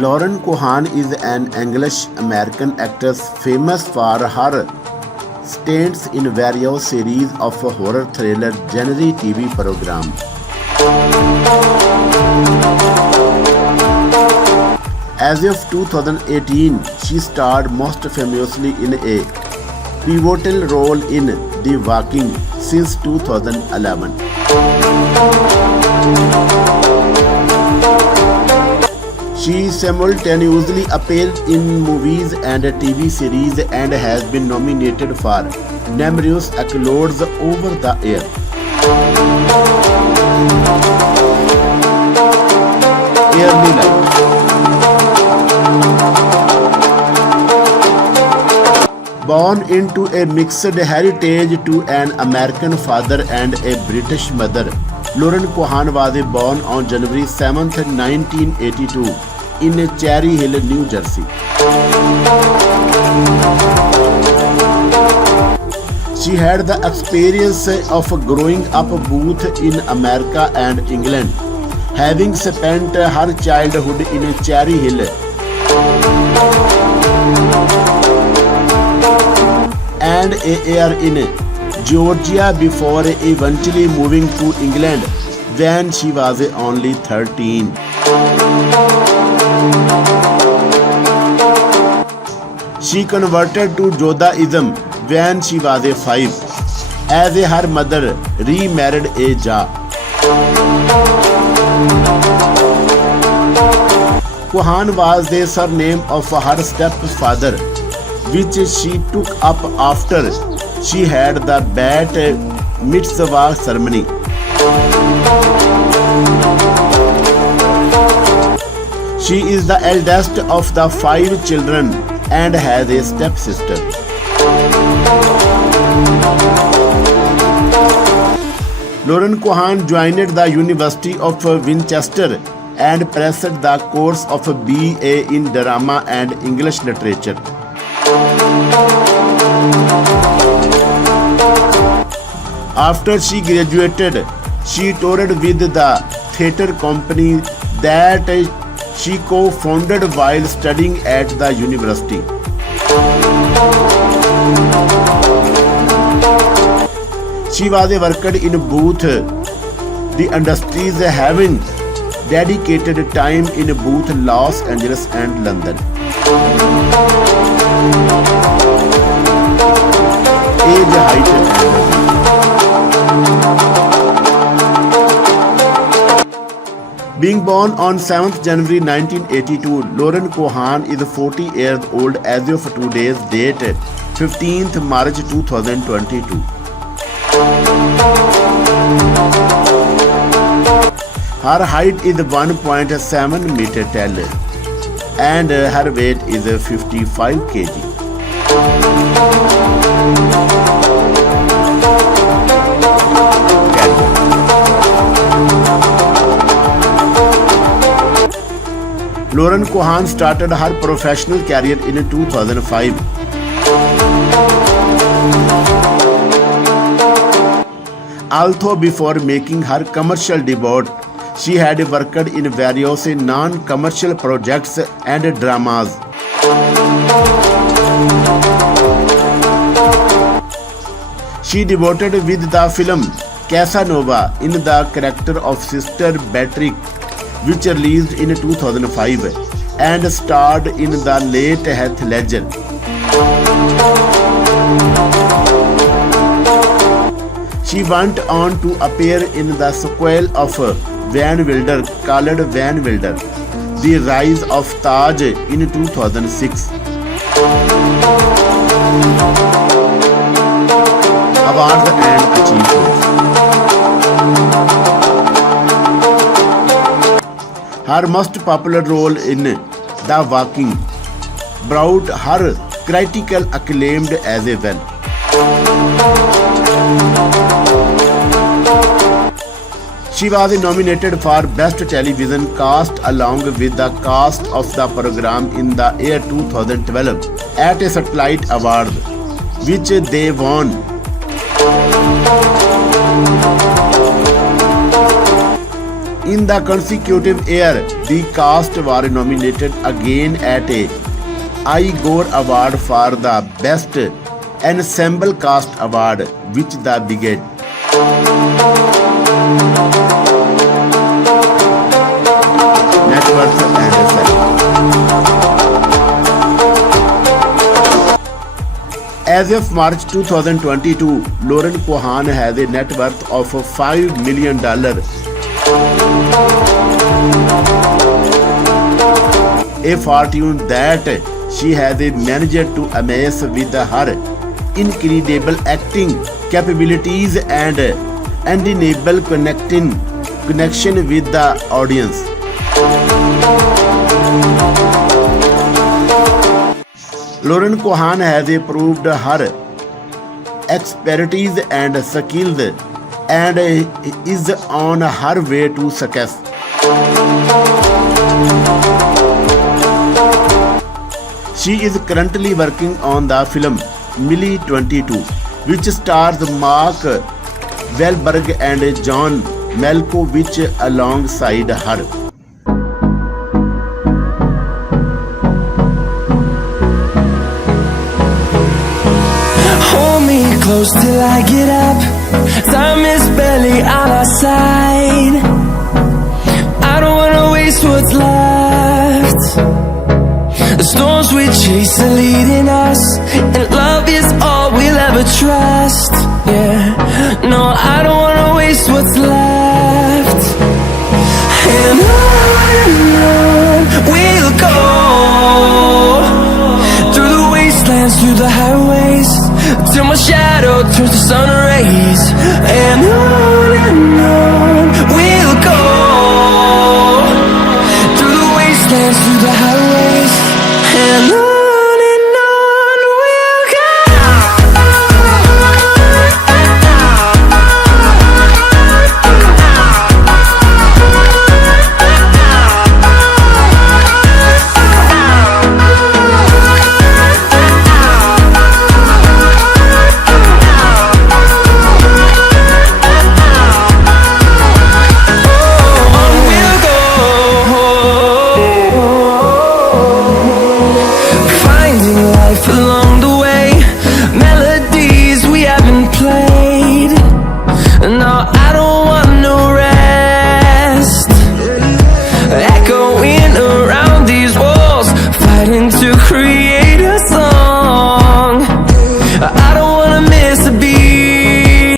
Lаурен Соhан is an English-American actress famous for her stints in various series of horror-thriller genre TV programs. As of 2018, she starred most famously in a pivotal role in The Walkīng since 2011. She simultaneously appeared in movies and TV series and has been nominated for numerous accolades over the years. Early life. Born into a mixed heritage to an American father and a British mother, Lаурен Соhан was born on January 7, 1982 in Cherry Hill, New Jersey. She had the experience of growing up both in America and England, having spent her childhood in Cherry Hill and a year in Georgia before eventually moving to England when she was only 13. She converted to Judaism when she was 5, as her mother remarried a Jah. Cohan was the surname of her stepfather, which she took up after she had the bat mitzvah ceremony. She is the eldest of the 5 children and has a stepsister. Lаурен Соhан joined the University of Winchester and pursued the course of BA in Drama and English Literature. After she graduated, she toured with the theatre company that she co-founded while studying at the university. She was worked in both the industries, having dedicated time in both Los Angeles and London. Age, height, and being born on 7th January 1982, Lаурен Соhан is 40 years old as of today's date, 15th March 2022. Her height is 1.7 meter tall and her weight is 55 kg. Lаурен Соhан started her professional career in 2005. Although before making her commercial debut, she had worked in various non-commercial projects and dramas. She debuted with the film Casanova in the character of Sister Beatrix, which released in 2005 and starred in the late Heath Ledger. She went on to appear in the sequel of Van Wilder called Van Wilder, The Rise of Taj in 2006. Awards and achievements. Her most popular role in The Walkīng brought her critical acclaim as well. She was nominated for Best Television Cast along with the cast of the program in the year 2012 at a Satellite Award, which they won. In the consecutive year, the cast were nominated again at a Igor Award for the Best Ensemble Cast Award, which the began. Net worth and asset. As of March 2022, Lаурен Cohан has a net worth of $5 million. A fortune that she has managed to amass with her incredible acting capabilities and undeniable connection with the audience. Lауреन Cohan has proved her expertise and skills and is on her way to success. She is currently working on the film Millie 22, which stars Mark Wahlberg and John Malkovich alongside her. Hold me close till I get up. Time is barely on our side. I don't wanna waste what's left. The storms we chase are leading us, and love is all we'll ever trust. Yeah, no, I don't wanna waste what's left. And on we'll go, through the wastelands, through the highways, till my shadow turns to sun rays. And